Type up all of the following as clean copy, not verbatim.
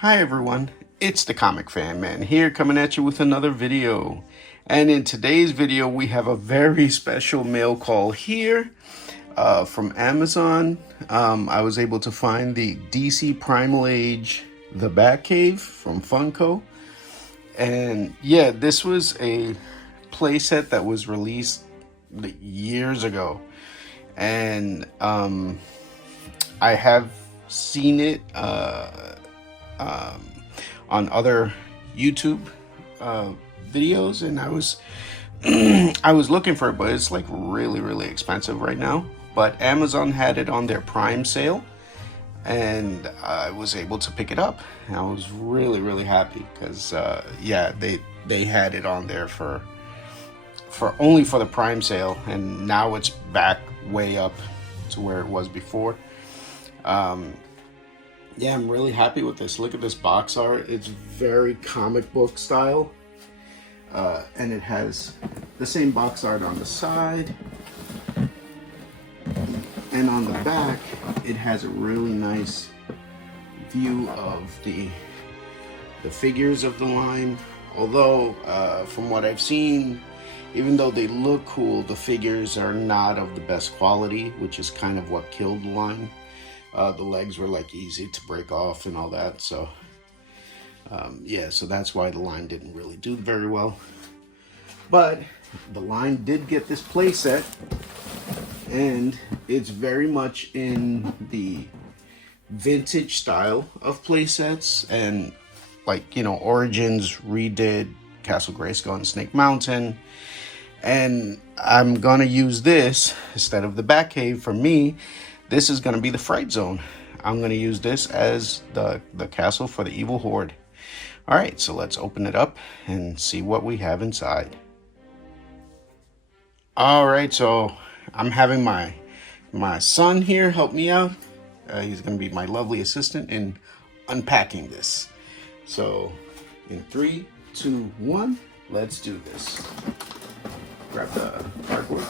Hi everyone, it's the Comic Fan Man here coming at you with another video. And in today's video we have a very special mail call here from Amazon. I was able to find the DC Primal Age, the Batcave from Funko. And yeah, this was a playset that was released years ago. And I have seen it on other YouTube videos, and I was I was looking for it, but it's like really expensive right now. But Amazon had it on their Prime sale, and I was able to pick it up. And I was really happy because yeah, they had it on there for only for the Prime sale, and now it's back way up to where it was before. Yeah, I'm really happy with this. Look at this box art. It's very comic book style. And it has the same box art on the side. And on the back, it has a really nice view of the figures of the line. Although, from what I've seen, even though they look cool, the figures are not of the best quality, which is kind of what killed the line. The legs were like easy to break off and all that, so yeah, so that's why the line didn't really do very well. But the line did get this playset, and it's very much in the vintage style of playsets, and like, you know, Origins redid Castle Grayskull and Snake Mountain, and I'm gonna use this instead of the Batcave. For me, this is going to be the Fright Zone. I'm going to use this as the castle for the Evil Horde. All right, so let's open it up and see what we have inside. All right, so I'm having my son here help me out. He's going to be my lovely assistant in unpacking this. So in 3, 2, 1, let's do this. Grab the cardboard.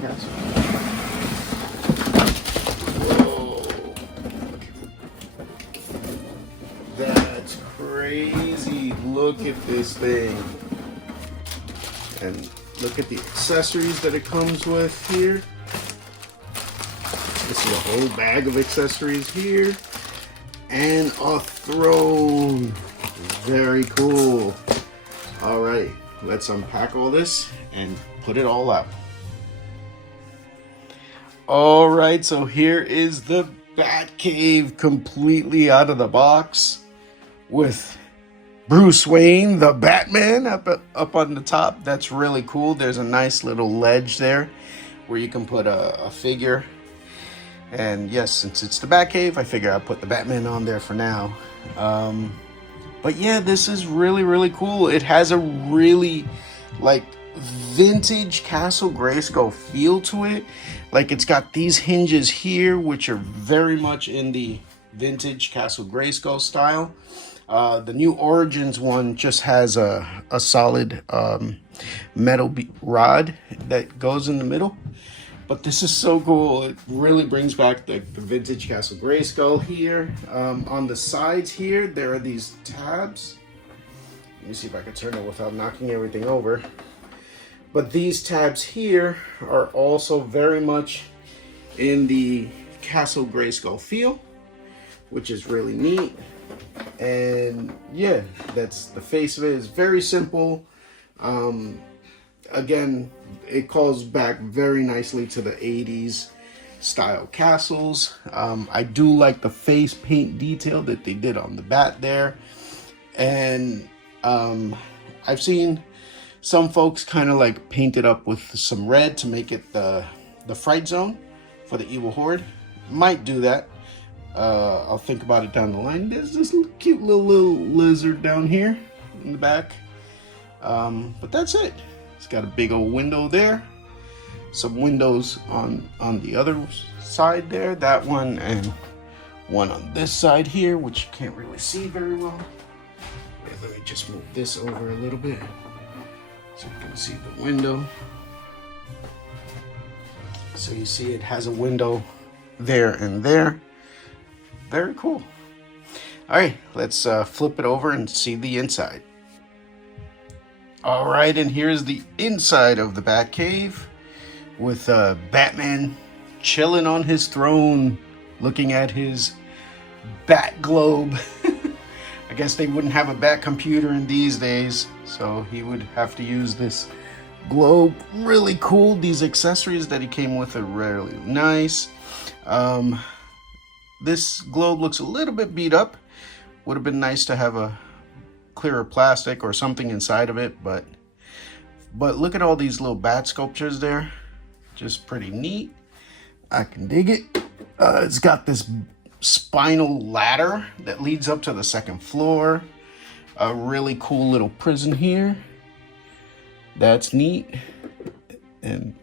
Castle. Whoa. That's crazy. Look at this thing. And look at the accessories that it comes with here. This is a whole bag of accessories here. And a throne. Very cool. All right, let's unpack all this and put it all out. All right, so here is the Batcave completely out of the box with Bruce Wayne, the Batman, up on the top. That's really cool. There's a nice little ledge there where you can put a figure. And yes, since it's the Batcave, I figure I'll put the Batman on there for now. But yeah, this is really cool. It has a really like vintage Castle Grayskull feel to it. Like, it's got these hinges here, which are very much in the vintage Castle Grayskull style. The new Origins one just has a solid metal rod that goes in the middle. But this is so cool. It really brings back the vintage Castle Grayskull here. On the sides here, there are these tabs. Let me see if I can turn it without knocking everything over. But these tabs here are also very much in the Castle Grayskull feel, which is really neat. And yeah, that's the face of it. It's very simple. Again, it calls back very nicely to the 80s style castles. I do like the face paint detail that they did on the bat there. And I've seen some folks kind of like paint it up with some red to make it the Fright Zone for the Evil Horde. Might do that. I'll think about it down the line. There's this cute little lizard down here in the back. But that's it. It's got a big old window there. Some windows on the other side there. That one and one on this side here, which you can't really see very well. Let me just move this over a little bit so you can see the window. So you see it has a window there and there. Very cool. All right, let's flip it over and see the inside. All right, and here's the inside of the Batcave with Batman chilling on his throne, looking at his Bat globe. I guess they wouldn't have a Bat computer in these days, so he would have to use this globe. Really cool. These accessories that he came with are really nice. This globe looks a little bit beat up. Would have been nice to have a clearer plastic or something inside of it, but look at all these little bat sculptures there. Just pretty neat. I can dig it. It's got this spinal ladder that leads up to the second floor. A really cool little prison here. That's neat. And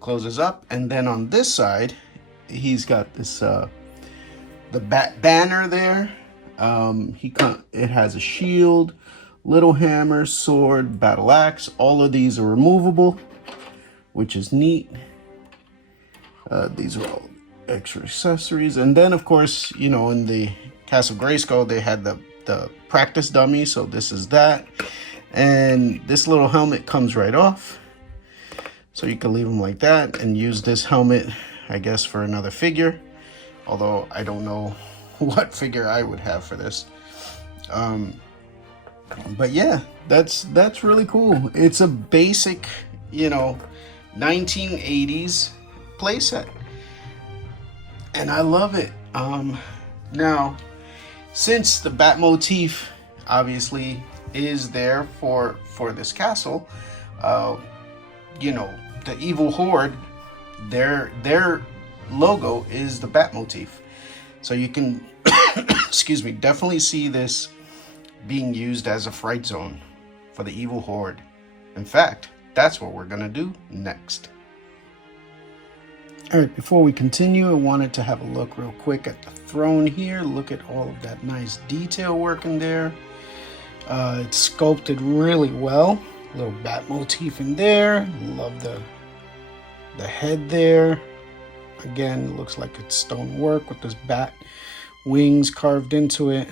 closes up. And then on this side, he's got this the bat banner there. It has a shield, little hammer, sword, battle axe. All of these are removable, which is neat. These are all extra accessories. And then, of course, you know, in the Castle Grayskull, they had the practice dummy. So this is that. And this little helmet comes right off. So you can leave them like that and use this helmet, I guess, for another figure. Although I don't know what figure I would have for this. But yeah, that's really cool. It's a basic, you know, 1980s playset. And I love it. Now, since the Bat motif obviously is there for this castle, you know, the Evil Horde, their logo is the Bat motif. So you can, excuse me, definitely see this being used as a Fright Zone for the Evil Horde. In fact, that's what we're gonna do next. All right, before we continue, I wanted to have a look real quick at the throne here. Look at all of that nice detail work in there. It's sculpted really well. Little bat motif in there. Love the head there. Again, looks like it's stone work with this bat wings carved into it.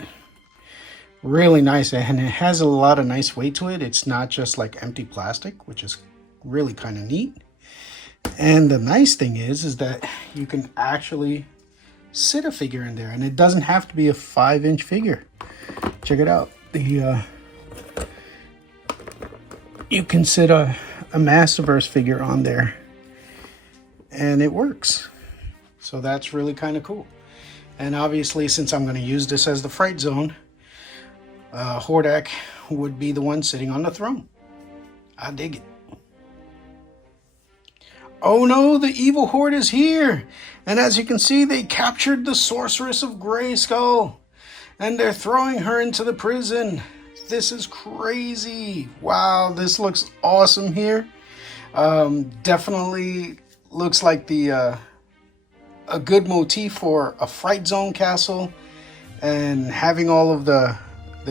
Really nice, and it has a lot of nice weight to it. It's not just like empty plastic, which is really kind of neat. And the nice thing is that you can actually sit a figure in there, and it doesn't have to be a 5-inch figure. Check it out. You can sit a Masterverse figure on there, and it works. So that's really kind of cool. And obviously, since I'm going to use this as the Fright Zone, Hordak would be the one sitting on the throne. I dig it. Oh no, the Evil Horde is here! And as you can see, they captured the Sorceress of Grayskull, and they're throwing her into the prison. This is crazy. Wow, this looks awesome here. Definitely looks like a good motif for a Fright Zone castle, and having all of the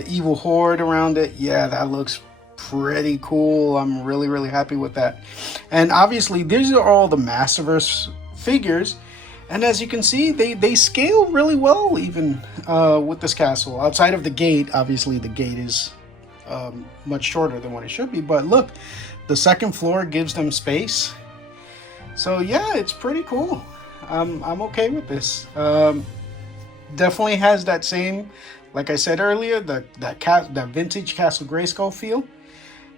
Evil Horde around it. Yeah, that looks pretty cool. I'm really happy with that. And obviously, these are all the Masterverse figures. And as you can see, they scale really well, even with this castle. Outside of the gate, obviously the gate is much shorter than what it should be. But look, the second floor gives them space. So yeah, it's pretty cool. I'm okay with this. Definitely has that same, like I said earlier, that vintage Castle Grayskull feel.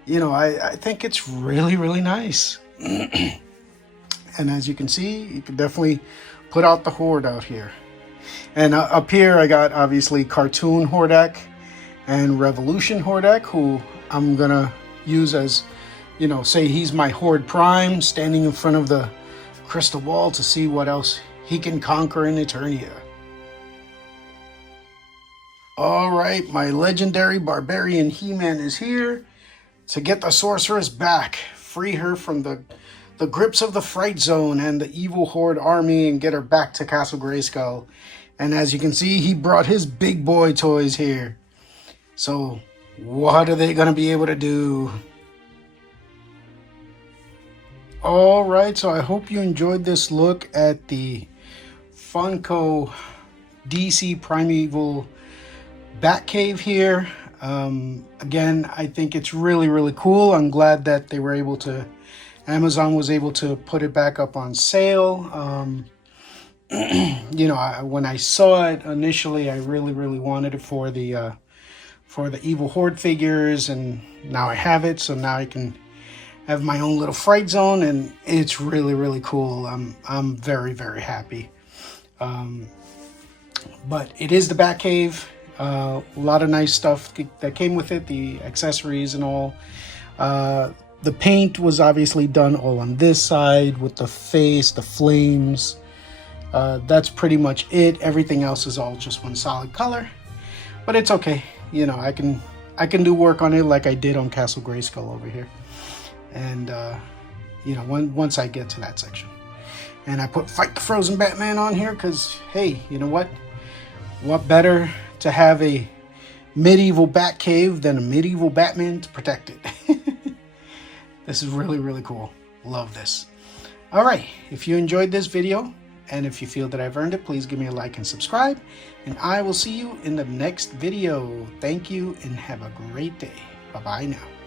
You know, I think it's really nice. And as you can see, you can definitely put out the Horde out here. And up here, I got obviously Cartoon Hordak and Revolution Hordak, who I'm gonna use as, you know, say he's my Horde Prime, standing in front of the crystal wall to see what else he can conquer in Eternia. All right, my legendary barbarian He-Man is here to get the sorceress back, free her from the grips of the Fright Zone and the Evil Horde army, and get her back to Castle Grayskull. And as you can see, he brought his big boy toys here. So what are they going to be able to do? All right, so I hope you enjoyed this look at the Funko DC Primal Batcave here. Again, I think it's really, really cool. I'm glad that they were able to, Amazon was able to put it back up on sale. You know, when I saw it initially, I really, really wanted it for the Evil Horde figures, and now I have it, so now I can have my own little Fright Zone, and it's really, really cool. I'm very, very happy. But it is the Batcave. A lot of nice stuff that came with it, the accessories and all. The paint was obviously done all on this side with the face, the flames. That's pretty much it. Everything else is all just one solid color, but it's okay. You know, I can do work on it like I did on Castle Grayskull over here. And you know, once I get to that section, and I put Fight the Frozen Batman on here because, hey, you know what better to have a medieval Batcave than a medieval Batman to protect it. This is really, really cool. Love this. All right, if you enjoyed this video, and if you feel that I've earned it, please give me a like and subscribe, and I will see you in the next video. Thank you and have a great day. Bye-bye now.